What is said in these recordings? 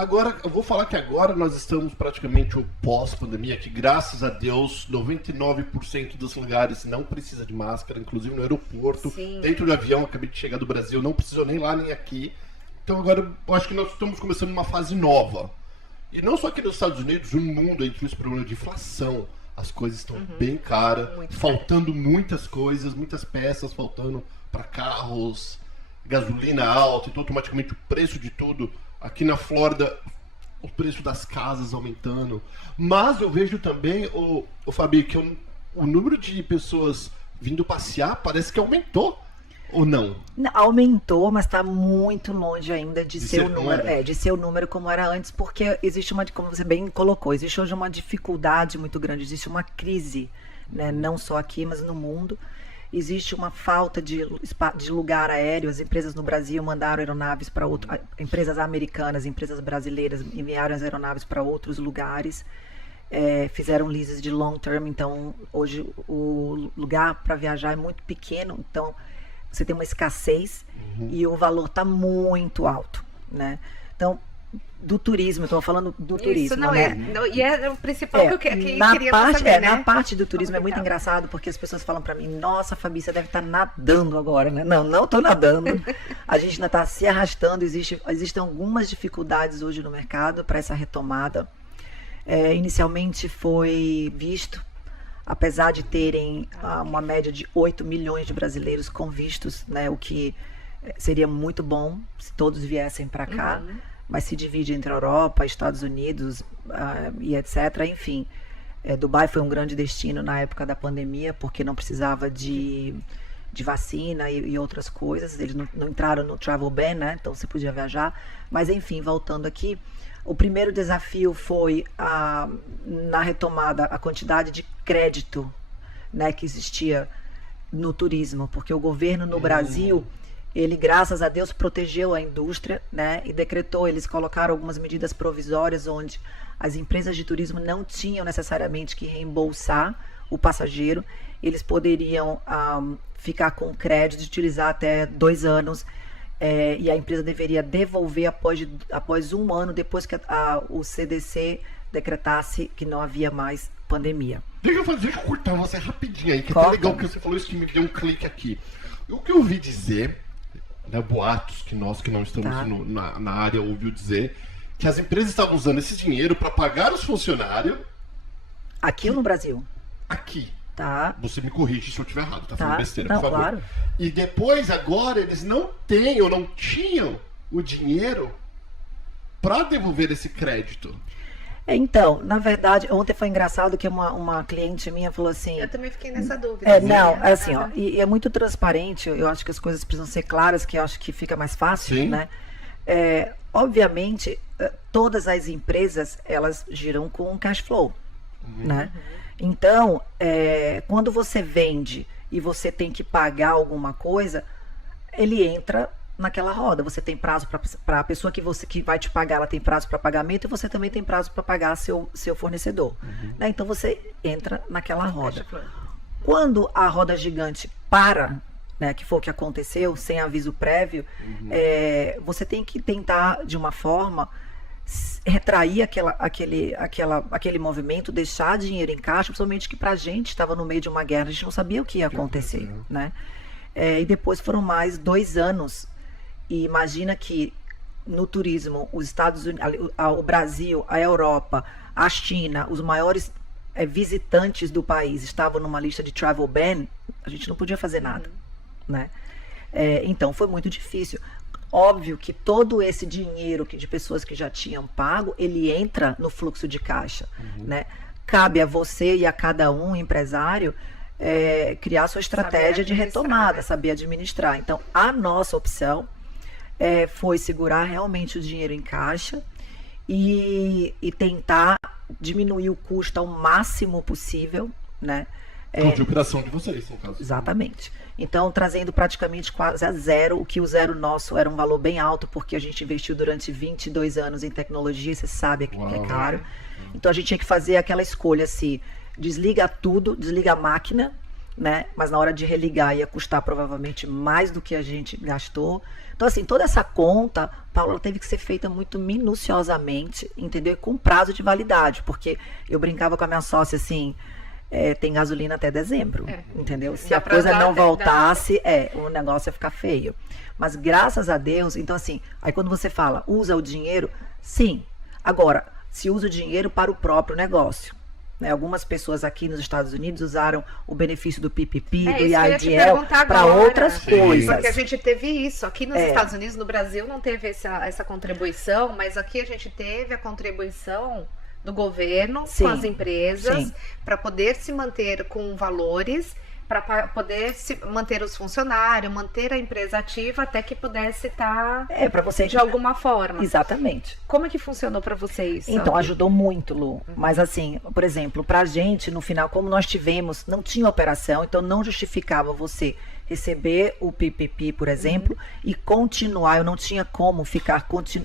Agora, eu vou falar que agora nós estamos praticamente o pós-pandemia, que graças a Deus, 99% dos lugares não precisa de máscara, inclusive no aeroporto, Sim. dentro do avião, acabei de chegar do Brasil, não precisou nem lá nem aqui. Então agora eu acho que nós estamos começando uma fase nova. E não só aqui nos Estados Unidos, no mundo, entre os problemas de inflação, as coisas estão bem caras, faltando muitas coisas, muitas peças faltando para carros, gasolina alta, então automaticamente o preço de tudo. Aqui na Flórida, o preço das casas aumentando. Mas eu vejo também, o Fabi, que o número de pessoas vindo passear parece que aumentou. Ou não? Aumentou, mas está muito longe ainda de ser o número, número. de ser o número como era antes, porque existe como você bem colocou, existe hoje uma dificuldade muito grande, existe uma crise, né, não só aqui, mas no mundo. Existe uma falta de lugar aéreo. As empresas no Brasil mandaram aeronaves para empresas americanas, empresas brasileiras enviaram as aeronaves para outros lugares. Fizeram leases de long term, então hoje o lugar para viajar é muito pequeno, então você tem uma escassez e o valor está muito alto, né? Então, do turismo, estou falando do turismo, não né? E é o principal que queria saber, né? Na parte do turismo é muito engraçado, porque as pessoas falam para mim, nossa, Fabi, você deve estar nadando agora, né? Não estou nadando. A gente ainda está se arrastando, existem algumas dificuldades hoje no mercado para essa retomada. Inicialmente foi visto, apesar de terem uma média de 8 milhões de brasileiros com vistos, né, o que seria muito bom se todos viessem para cá, mas se divide entre a Europa, Estados Unidos e etc. Enfim, Dubai foi um grande destino na época da pandemia, porque não precisava de vacina e outras coisas. Eles não entraram no travel ban, né, então você podia viajar. Mas enfim, voltando aqui, o primeiro desafio foi, na retomada, a quantidade de crédito, né, que existia no turismo, porque o governo no Brasil, ele, graças a Deus, protegeu a indústria, né, e decretou, eles colocaram algumas medidas provisórias onde as empresas de turismo não tinham necessariamente que reembolsar o passageiro, eles poderiam ficar com crédito, utilizar até 2 anos, e a empresa deveria devolver após 1 ano, depois que o CDC decretasse que não havia mais pandemia. Deixa eu cortar você rapidinho aí, que é Corta. tão legal que você falou isso que me deu um clique aqui. O que eu ouvi dizer, né, boatos que nós que não estamos na área ouviu dizer, que as empresas estavam usando esse dinheiro para pagar os funcionários. Aqui ou no Brasil? Aqui. Tá. Você me corrige se eu estiver errado, tá falando besteira, Não, por favor. claro. E depois, agora, eles não têm ou não tinham o dinheiro para devolver esse crédito. Então, na verdade, ontem foi engraçado que uma cliente minha falou assim... Eu também fiquei nessa dúvida. Não, assim, ó, e é muito transparente, eu acho que as coisas precisam ser claras, que eu acho que fica mais fácil, Sim. né? Obviamente, todas as empresas, elas giram com cash flow, né? Então, quando você vende e você tem que pagar alguma coisa, ele entra naquela roda. Você tem prazo para a pessoa que vai te pagar, ela tem prazo para pagamento, e você também tem prazo para pagar seu fornecedor. Né? Então, você entra naquela roda. Quando a roda gigante para, né, que foi o que aconteceu, sem aviso prévio, você tem que tentar, de uma forma, retrair aquele movimento, deixar dinheiro em caixa, principalmente que pra gente estava no meio de uma guerra, a gente não sabia o que ia acontecer, né? E depois foram mais 2 anos, e imagina que no turismo, os Estados Unidos, o Brasil, a Europa, a China, os maiores visitantes do país estavam numa lista de travel ban, a gente não podia fazer nada, né? Então foi muito difícil. Óbvio que todo esse dinheiro de pessoas que já tinham pago, ele entra no fluxo de caixa, né? Cabe a você e a cada empresário, criar sua estratégia de retomada, né? Saber administrar. Então, a nossa opção foi segurar realmente o dinheiro em caixa e tentar diminuir o custo ao máximo possível, né? De operação de vocês, no caso. Exatamente. Então, trazendo praticamente quase a zero, o que o zero nosso era um valor bem alto, porque a gente investiu durante 22 anos em tecnologia, você sabe que é caro. Então, a gente tinha que fazer aquela escolha, se desliga tudo, desliga a máquina né? Mas na hora de religar ia custar provavelmente mais do que a gente gastou. Então, assim, toda essa conta, Paula, teve que ser feita muito minuciosamente, entendeu? E com prazo de validade, porque eu brincava com a minha sócia assim, tem gasolina até dezembro, entendeu? Se a coisa não voltasse, o negócio ia ficar feio. Mas graças a Deus, então assim, aí quando você fala, usa o dinheiro, sim. Agora, se usa o dinheiro para o próprio negócio. Né? Algumas pessoas aqui nos Estados Unidos usaram o benefício do PPP, do EIDL, para outras coisas. Porque a gente teve isso. Aqui nos Estados Unidos, no Brasil, não teve essa contribuição, mas aqui a gente teve a contribuição do governo com as empresas para poder se manter com valores, para poder se manter os funcionários, manter a empresa ativa até que pudesse estar para você de alguma forma. Exatamente. Como é que funcionou para vocês? Então, ajudou muito, Lu. Mas assim, por exemplo, pra gente, no final, como nós tivemos, não tinha operação, então não justificava você receber o PPP, por exemplo, e continuar. Eu não tinha como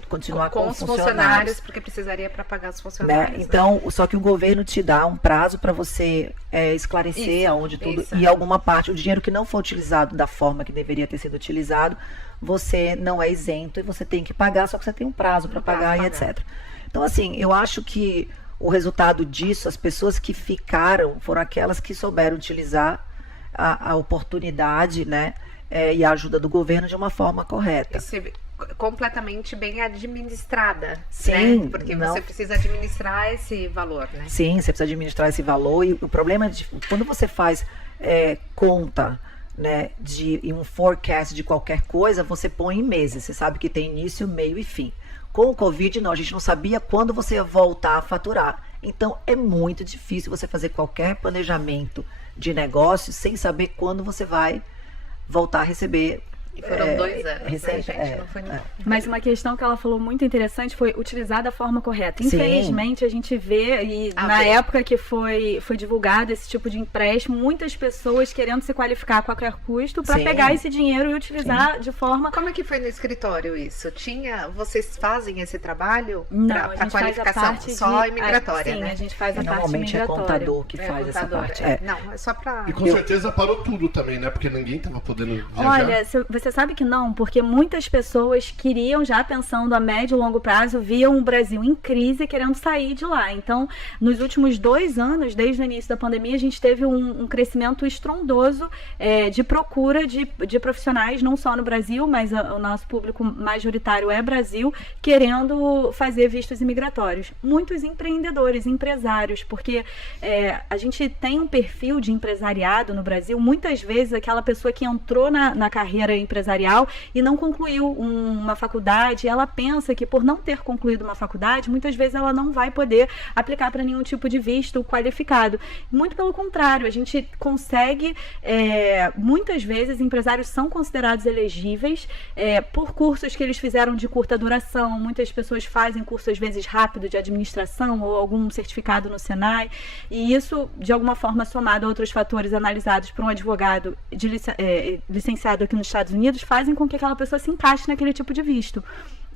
continuar com os funcionários, porque precisaria para pagar os funcionários. Né? Então, só que o governo te dá um prazo para você esclarecer aonde tudo e alguma parte, o dinheiro que não foi utilizado da forma que deveria ter sido utilizado, você não é isento e você tem que pagar, só que você tem um prazo para pagar e etc. Então, assim, eu acho que o resultado disso, as pessoas que ficaram foram aquelas que souberam utilizar a oportunidade, né, e a ajuda do governo de uma forma correta. Completamente bem administrada. Sim. Né? Porque você precisa administrar esse valor, né? Sim, você precisa administrar esse valor. E o problema é quando você faz conta, né, de um forecast de qualquer coisa, você põe em meses. Você sabe que tem início, meio e fim. Com o Covid, não, a gente não sabia quando você ia voltar a faturar. Então, é muito difícil você fazer qualquer planejamento de negócio sem saber quando você vai voltar a receber. E foram 2 anos, receita, né, gente? Não foi Mas uma questão que ela falou muito interessante foi utilizar da forma correta. Infelizmente, a gente vê, e na época que foi divulgado esse tipo de empréstimo, muitas pessoas querendo se qualificar a qualquer custo para pegar esse dinheiro e utilizar de forma... Como é que foi no escritório isso? Vocês fazem esse trabalho para qualificação só imigratória, sim, né? a gente faz a parte normalmente imigratória. É contador que faz essa parte. Não, é só para... E com certeza parou tudo também, né? Porque ninguém estava podendo viajar. Olha, você sabe que não, porque muitas pessoas queriam, já pensando a médio e longo prazo, viam o Brasil em crise querendo sair de lá. Então, nos últimos 2 anos, desde o início da pandemia, a gente teve um crescimento estrondoso de procura de profissionais, não só no Brasil, mas o nosso público majoritário é Brasil, querendo fazer vistos imigratórios. Muitos empreendedores, empresários, porque a gente tem um perfil de empresariado no Brasil, muitas vezes aquela pessoa que entrou na carreira empresarial e não concluiu uma faculdade, ela pensa que por não ter concluído uma faculdade, muitas vezes ela não vai poder aplicar para nenhum tipo de visto qualificado. Muito pelo contrário, a gente consegue, muitas vezes, empresários são considerados elegíveis por cursos que eles fizeram de curta duração. Muitas pessoas fazem curso, às vezes, rápido de administração ou algum certificado no Senai, e isso, de alguma forma, somado a outros fatores analisados por um advogado licenciado aqui nos Estados Unidos, fazem com que aquela pessoa se encaixe naquele tipo de visto.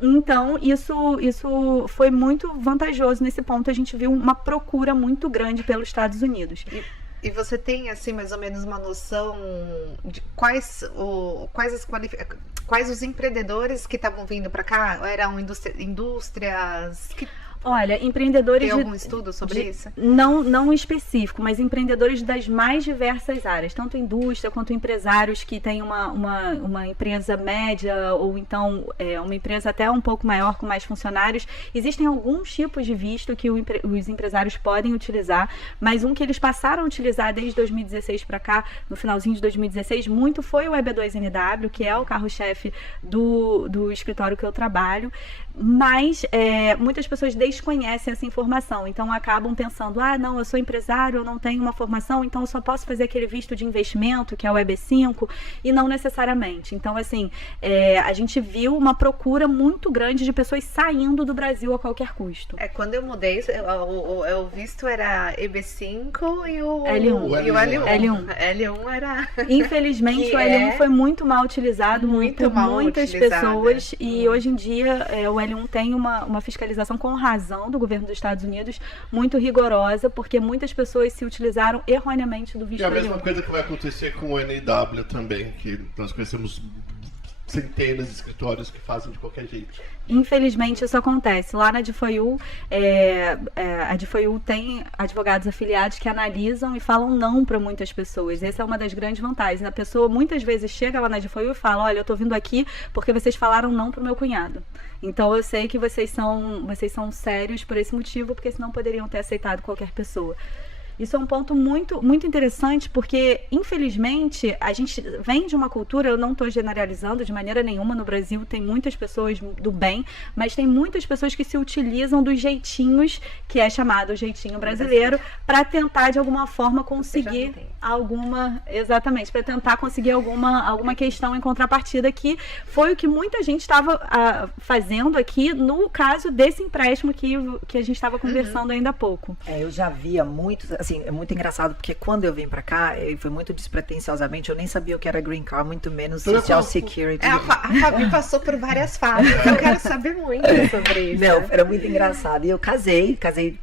Então, isso foi muito vantajoso nesse ponto. A gente viu uma procura muito grande pelos Estados Unidos. E você tem, assim, mais ou menos uma noção de quais os empreendedores que estavam vindo para cá? Eram indústrias... Olha, empreendedores... Tem algum estudo sobre isso? Não específico, mas empreendedores das mais diversas áreas, tanto indústria quanto empresários que têm uma empresa média ou então uma empresa até um pouco maior com mais funcionários. Existem alguns tipos de visto que os empresários podem utilizar, mas um que eles passaram a utilizar desde 2016 para cá, no finalzinho de 2016, muito foi o EB2NW, que é o carro-chefe do escritório que eu trabalho, mas muitas pessoas desconhecem essa informação, então acabam pensando, não, eu sou empresário, eu não tenho uma formação, então eu só posso fazer aquele visto de investimento, que é o EB5, e não necessariamente. Então, assim, a gente viu uma procura muito grande de pessoas saindo do Brasil a qualquer custo. Quando eu mudei, o visto era EB5 e o L1. E o L1. L1. L1 era... Infelizmente, o L1 foi muito mal utilizado por muitas pessoas, e hoje em dia o L1 tem uma fiscalização com razão razão do governo dos Estados Unidos muito rigorosa, porque muitas pessoas se utilizaram erroneamente do visto. E a mesma coisa que vai acontecer com o NW também, que nós conhecemos centenas de escritórios que fazem de qualquer jeito. Infelizmente isso acontece. Lá na DFOIU, a DFOIU tem advogados afiliados que analisam e falam não para muitas pessoas. Essa é uma das grandes vantagens. A pessoa muitas vezes chega lá na DFOIU e fala, olha, eu estou vindo aqui porque vocês falaram não para o meu cunhado. Então eu sei que vocês são sérios por esse motivo, porque senão poderiam ter aceitado qualquer pessoa. Isso é um ponto muito, muito interessante, porque, infelizmente, a gente vem de uma cultura, eu não estou generalizando de maneira nenhuma, no Brasil tem muitas pessoas do bem, mas tem muitas pessoas que se utilizam dos jeitinhos, que é chamado jeitinho brasileiro, para tentar, de alguma forma, conseguir exatamente, para tentar conseguir alguma questão em contrapartida, que foi o que muita gente estava fazendo aqui no caso desse empréstimo que a gente estava conversando ainda há pouco. Eu já via muitos, assim, é muito engraçado, porque quando eu vim pra cá, foi muito despretensiosamente, eu nem sabia o que era Green Card, muito menos Social Security. A Fabi passou por várias fases, eu quero saber muito sobre isso. Não, era muito engraçado. E eu casei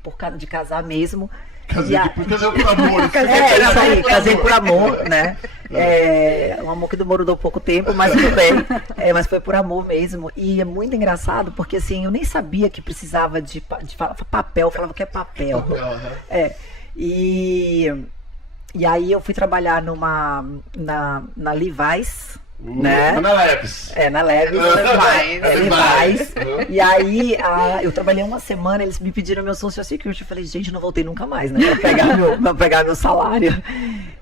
por causa de casar mesmo. Casei por amor. Isso aí, casei por amor, né? Um amor que demorou pouco tempo, mas tudo bem. Mas foi por amor mesmo. E é muito engraçado, porque assim, eu nem sabia que precisava de papel, eu falava que é papel. E aí eu fui trabalhar na Levi's, né? Na Levi's. Na Levi's. Levi's. E aí eu trabalhei uma semana, eles me pediram meu Social Security. Eu falei, gente, não voltei nunca mais, né? Pra pegar meu salário.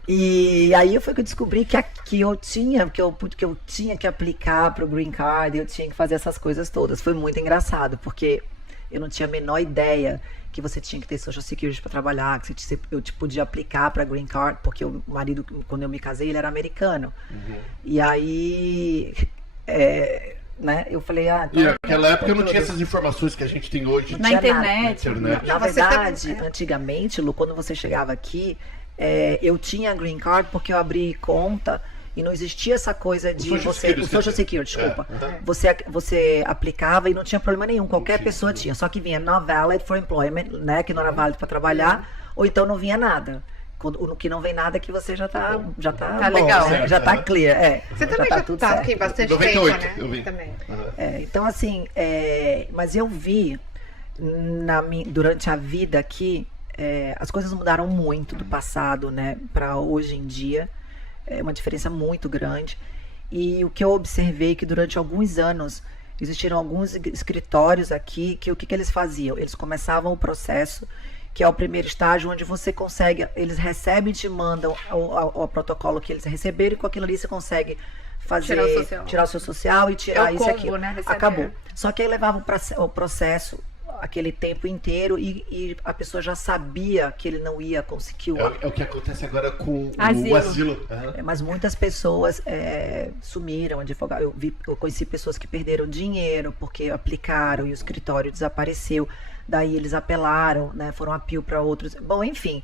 E aí foi que eu descobri que eu tinha que aplicar pro Green Card, eu tinha que fazer essas coisas todas. Foi muito engraçado, porque eu não tinha a menor ideia que você tinha que ter Social Security para trabalhar, que eu podia aplicar para Green Card, porque o marido, quando eu me casei, ele era americano. E aí, né, eu falei... Então, e naquela época não tinha essas informações que a gente tem hoje. Na internet. Na verdade, antigamente, Lu, quando você chegava aqui, eu tinha Green Card porque eu abri conta... E não existia essa coisa de o Social Security, desculpa. Você aplicava e não tinha problema nenhum. Qualquer pessoa tinha. Só que vinha not valid for employment, né? Que não era válido para trabalhar. Ou então não vinha nada. O que não vem nada é que você já tá bom, legal. Né? Já tá clear. Você também já tá aqui bastante 98, tempo, né? eu vi. Também. Então, assim, mas eu vi durante a vida aqui, as coisas mudaram muito do passado, né? Para hoje em dia. É uma diferença muito grande. E o que eu observei é que durante alguns anos existiram alguns escritórios aqui que o que eles faziam? Eles começavam o processo, que é o primeiro estágio, onde você consegue, eles recebem e te mandam o protocolo que eles receberam, e com aquilo ali você consegue tirar o seu social e tirar isso aqui. Né? Acabou. Só que aí levava o processo aquele tempo inteiro e a pessoa já sabia que ele não ia conseguir é o que acontece agora com o asilo. Mas muitas pessoas sumiram, advogado. Eu conheci pessoas que perderam dinheiro porque aplicaram e o escritório desapareceu. Daí eles apelaram, né? Foram apelo para outros. Bom, enfim,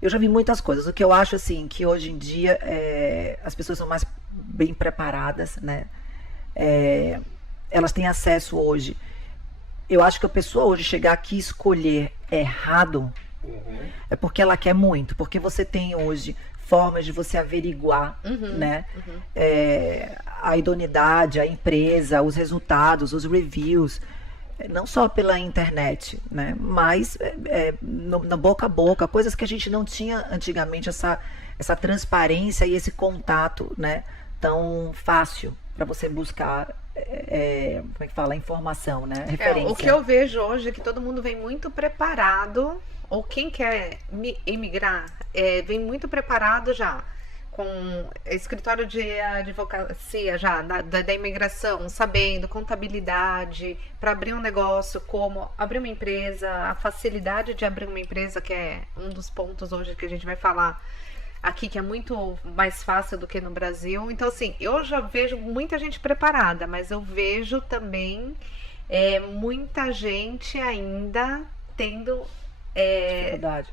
eu já vi muitas coisas. O que eu acho assim que hoje em dia as pessoas são mais bem preparadas, né? Elas têm acesso hoje. Eu acho que a pessoa hoje chegar aqui e escolher errado é porque ela quer muito. Porque você tem hoje formas de você averiguar, né? A idoneidade, a empresa, os resultados, os reviews. Não só pela internet, né? Mas na boca a boca. Coisas que a gente não tinha antigamente, essa transparência e esse contato, né? Tão fácil para você buscar... como é que fala? Informação, né? Referência. O que eu vejo hoje é que todo mundo vem muito preparado, ou quem quer emigrar, vem muito preparado já, com escritório de advocacia já, da imigração, sabendo, contabilidade, para abrir um negócio, como abrir uma empresa, a facilidade de abrir uma empresa, que é um dos pontos hoje que a gente vai falar aqui, que é muito mais fácil do que no Brasil. Então, assim, eu já vejo muita gente preparada, mas eu vejo também muita gente ainda tendo... dificuldade.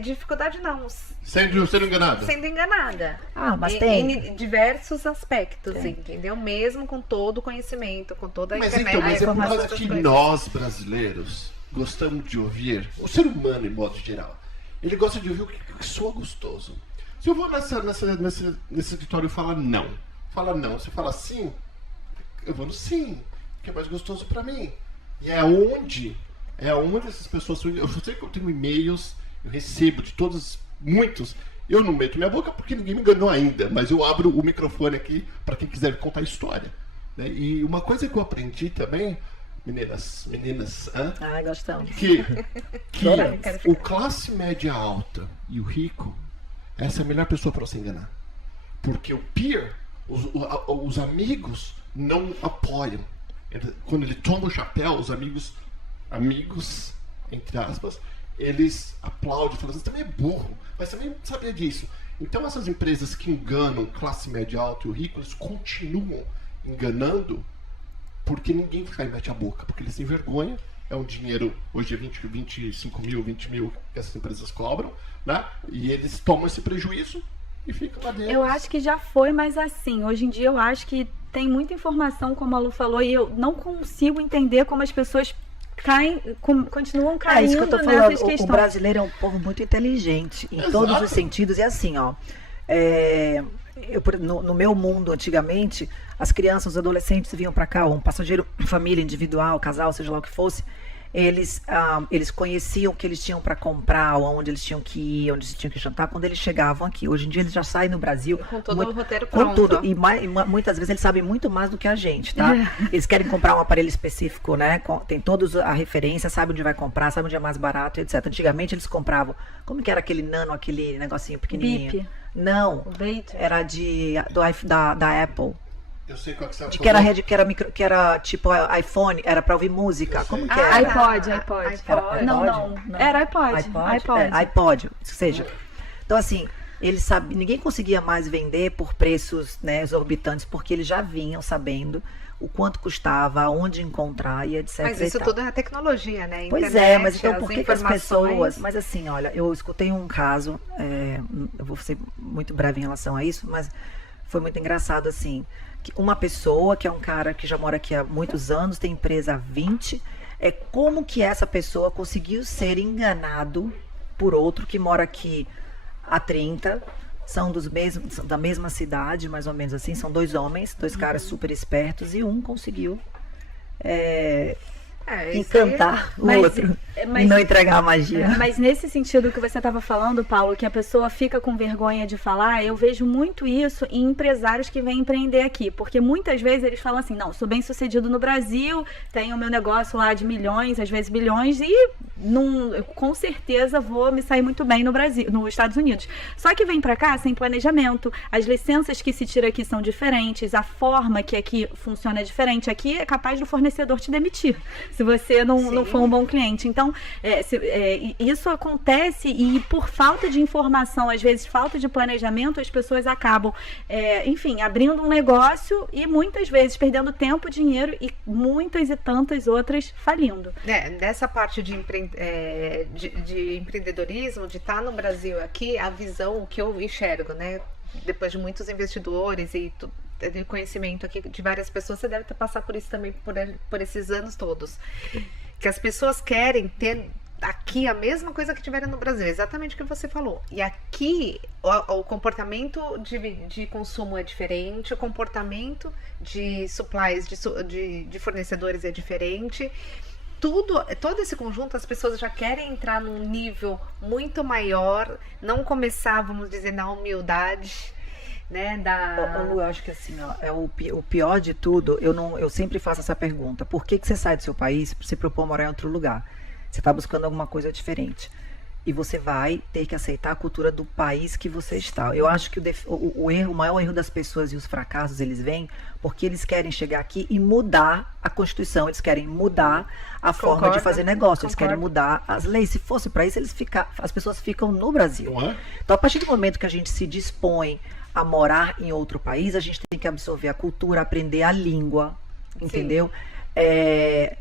Dificuldade não. Sendo enganada. Sendo enganada. Mas tem. Em diversos aspectos, entendeu? Mesmo com todo o conhecimento, com toda a internet. Mas é por causa que nós, brasileiros, gostamos de ouvir, o ser humano em modo geral, ele gosta de ouvir o que soa gostoso. Se eu vou nesse escritório e falar não, você fala sim, eu vou no sim, que é mais gostoso pra mim. E é onde essas pessoas... Eu sei que eu tenho e-mails, eu recebo de todos, muitos. Eu não meto minha boca porque ninguém me enganou ainda, mas eu abro o microfone aqui para quem quiser contar história. Né? E uma coisa que eu aprendi também, meninas, gostamos. Que o classe média alta e o rico, essa é a melhor pessoa para você enganar. Porque o peer, os amigos não apoiam. Quando ele toma o chapéu, os amigos, entre aspas, eles aplaudem, falam assim, você também é burro, mas também sabia disso. Então essas empresas que enganam classe média alta e o rico, eles continuam enganando porque ninguém vai e mete a boca, porque eles têm vergonha. É um dinheiro, hoje é 25 mil, 20 mil que essas empresas cobram, né? E eles tomam esse prejuízo e ficam lá dentro. Eu acho que já foi, mas assim, hoje em dia eu acho que tem muita informação, como a Lu falou, e eu não consigo entender como as pessoas continuam caindo isso que eu tô falando. nessas questões. O brasileiro é um povo muito inteligente em todos os sentidos. E assim, ó, no meu mundo, antigamente, as crianças, os adolescentes vinham para cá, um passageiro, família, individual, casal, seja lá o que fosse, eles conheciam o que eles tinham para comprar, onde eles tinham que ir, onde eles tinham que jantar, quando eles chegavam aqui. Hoje em dia eles já saem no Brasil com todo o roteiro pronto. Com tudo. E muitas vezes eles sabem muito mais do que a gente, tá? Eles querem comprar um aparelho específico, né? Tem todos a referência, sabem onde vai comprar, sabem onde é mais barato, etc. Antigamente eles compravam, como que era aquele nano, aquele negocinho pequenininho? Bip. Não, era da Apple. Eu sei qual que você que era tipo iPhone, era pra ouvir música. Como que era? iPod. Não. Era iPod. iPod, ou seja. Então, assim, ninguém conseguia mais vender por preços, né, exorbitantes, porque eles já vinham sabendo o quanto custava, onde encontrar e etc. Mas isso tudo é tecnologia, né? Pois é, mas então por que as pessoas... Mas assim, olha, eu escutei um caso, eu vou ser muito breve em relação a isso, mas foi muito engraçado, assim... Uma pessoa que é um cara que já mora aqui há muitos anos, tem empresa há 20, como que essa pessoa conseguiu ser enganado por outro que mora aqui há 30, são da mesma cidade, mais ou menos assim, são 2 homens, 2 caras super espertos, e um conseguiu encantar o outro e não entregar a magia. Mas nesse sentido que você estava falando, Paulo, que a pessoa fica com vergonha de falar, eu vejo muito isso em empresários que vêm empreender aqui, porque muitas vezes eles falam assim, não, sou bem sucedido no Brasil, tenho o meu negócio lá de milhões, às vezes bilhões, e com certeza vou me sair muito bem no Brasil, nos Estados Unidos. Só que vem para cá sem planejamento, as licenças que se tira aqui são diferentes, a forma que aqui funciona é diferente, aqui é capaz do fornecedor te demitir se você não for um bom cliente. Então, isso acontece e por falta de informação, às vezes falta de planejamento, as pessoas acabam, enfim, abrindo um negócio e muitas vezes perdendo tempo, dinheiro e muitas e tantas outras falindo. Nessa parte de empreendedorismo, de estar no Brasil aqui, a visão, o que eu enxergo, né? Depois de muitos investidores e de conhecimento aqui de várias pessoas, você deve passar por isso também, por esses anos todos, que as pessoas querem ter aqui a mesma coisa que tiveram no Brasil, exatamente o que você falou, e aqui o comportamento de consumo é diferente, o comportamento de supplies, de fornecedores é diferente, todo esse conjunto, as pessoas já querem entrar num nível muito maior, não começar, vamos dizer, na humildade, né, Lu, eu acho que assim, ó, o pior de tudo, eu sempre faço essa pergunta, por que você sai do seu país para se propor morar em outro lugar? Você está buscando alguma coisa diferente e você vai ter que aceitar a cultura do país que você está. Eu acho que o maior erro das pessoas e os fracassos, eles vêm porque eles querem chegar aqui e mudar a Constituição, eles querem mudar a forma de fazer negócio, eles querem mudar as leis. Se fosse para isso, as pessoas ficam no Brasil. Então, a partir do momento que a gente se dispõe a morar em outro país, a gente tem que absorver a cultura, aprender a língua, entendeu?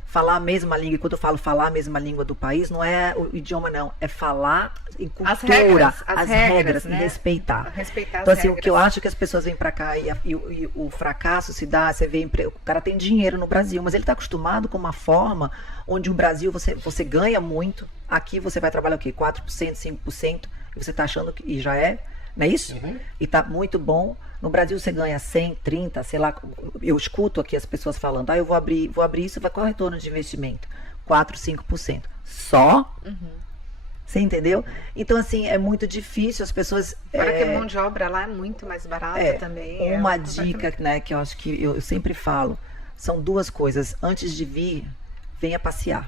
falar a mesma língua. E quando eu falo falar a mesma língua do país, não é o idioma, não. É falar em cultura, as regras, né? E respeitar. Então, assim, o que eu acho que as pessoas vêm pra cá e o fracasso se dá, você vê, o cara tem dinheiro no Brasil, mas ele tá acostumado com uma forma onde o Brasil você ganha muito. Aqui você vai trabalhar o quê? 4%, 5%, e você tá achando que e já é, não é isso? Uhum. E tá muito bom. No Brasil você ganha 100, 30, sei lá, eu escuto aqui as pessoas falando, eu vou abrir isso, qual é o retorno de investimento? 4, 5%. Só? Você entendeu? Então, assim, é muito difícil, as pessoas... Para que a mão de obra lá é muito mais barata também. Uma dica, né, que eu acho que eu sempre falo, são duas coisas. Antes de vir, venha passear,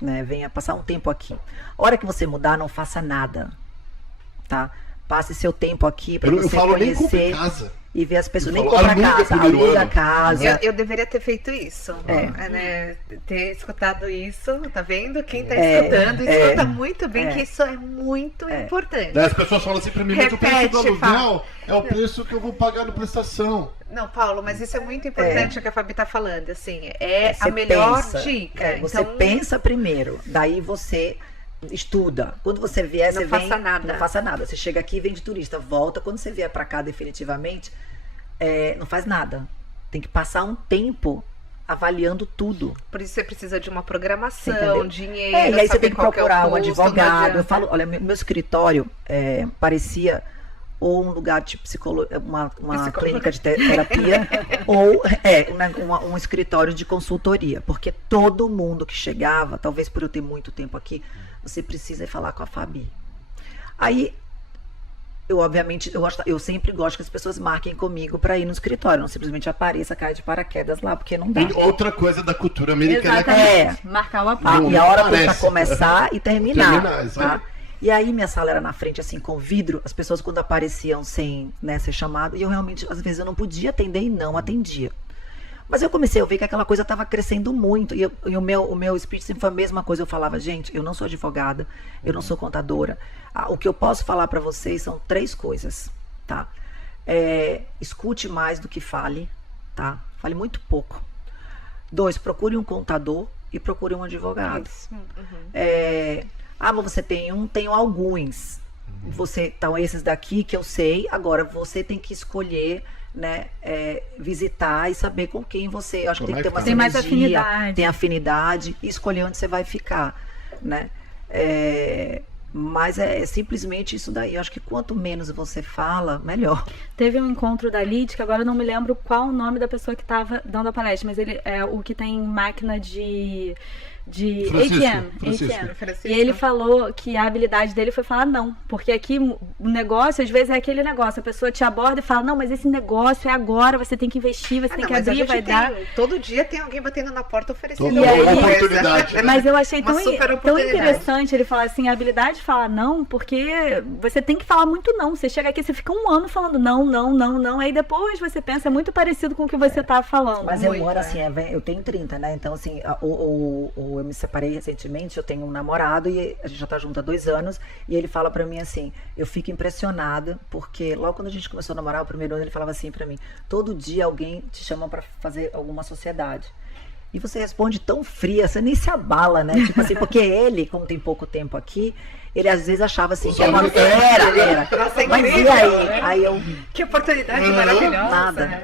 né? Venha passar um tempo aqui. A hora que você mudar, não faça nada, tá? Passe seu tempo aqui para você conhecer e ver as pessoas. Nem comprar casa, aluga casa. Eu deveria ter feito isso. Né? Ter escutado isso, tá vendo? Quem tá escutando, escuta muito bem que isso é muito importante. As pessoas falam assim pra mim, mas o preço do aluguel é o preço que eu vou pagar na prestação. Não, Paulo, mas isso é muito importante o que a Fabi tá falando. Assim, a melhor dica. Você pensa primeiro, daí você... estuda. Quando você vier, você vem... Não faça nada. Você chega aqui e vem de turista. Volta. Quando você vier pra cá definitivamente, não faz nada. Tem que passar um tempo avaliando tudo. Por isso você precisa de uma programação, dinheiro, e aí você tem que procurar um advogado. Eu falo, olha, meu escritório parecia ou um lugar de uma clínica de terapia ou um escritório de consultoria. Porque todo mundo que chegava, talvez por eu ter muito tempo aqui, você precisa ir falar com a Fabi. Aí, eu sempre gosto que as pessoas marquem comigo para ir no escritório, não simplesmente apareça, caia de paraquedas lá, porque não dá. E outra coisa da cultura americana marcar uma parte. E a hora para começar e terminar. Tá? E aí minha sala era na frente, assim, com vidro, as pessoas quando apareciam sem ser chamado, e eu realmente, às vezes, eu não podia atender e não atendia. Mas eu comecei a ver que aquela coisa estava crescendo muito. E o meu speech sempre foi a mesma coisa. Eu falava, gente, eu não sou advogada, eu não sou contadora. O que eu posso falar para vocês são 3 coisas, tá? Escute mais do que fale, tá? Fale muito pouco. 2, procure um contador e procure um advogado. Mas você tem tenho alguns. Então, esses daqui que eu sei, agora você tem que escolher... né, visitar e saber com quem você... Acho que tem que ter uma tem mais afinidade. Tem afinidade e escolher onde você vai ficar, né? Mas é simplesmente isso daí. Eu acho que quanto menos você fala, melhor. Teve um encontro da Lid, que agora eu não me lembro qual o nome da pessoa que estava dando a palestra, mas ele é o que tem máquina de Francisco. E ele falou que a habilidade dele foi falar não, porque aqui o negócio, às vezes é aquele negócio, a pessoa te aborda e fala, não, mas esse negócio é agora, você tem que investir, você tem que abrir, vai dar. Todo dia tem alguém batendo na porta oferecendo uma oportunidade. Né? Mas eu achei tão interessante ele falar assim, a habilidade de falar não, porque você tem que falar muito não, você chega aqui, você fica um ano falando não, aí depois você pensa, é muito parecido com o que você tá falando. Mas eu moro assim, eu tenho 30, né, então assim, eu me separei recentemente, eu tenho um namorado e a gente já tá junto há 2 anos e ele fala pra mim assim, eu fico impressionada porque logo quando a gente começou a namorar, o primeiro ano ele falava assim pra mim, todo dia alguém te chama pra fazer alguma sociedade e você responde tão fria, você nem se abala, né, tipo assim, porque ele, como tem pouco tempo aqui, ele às vezes achava assim que era. Mas e aí? Aí eu... Que oportunidade maravilhosa. Nada.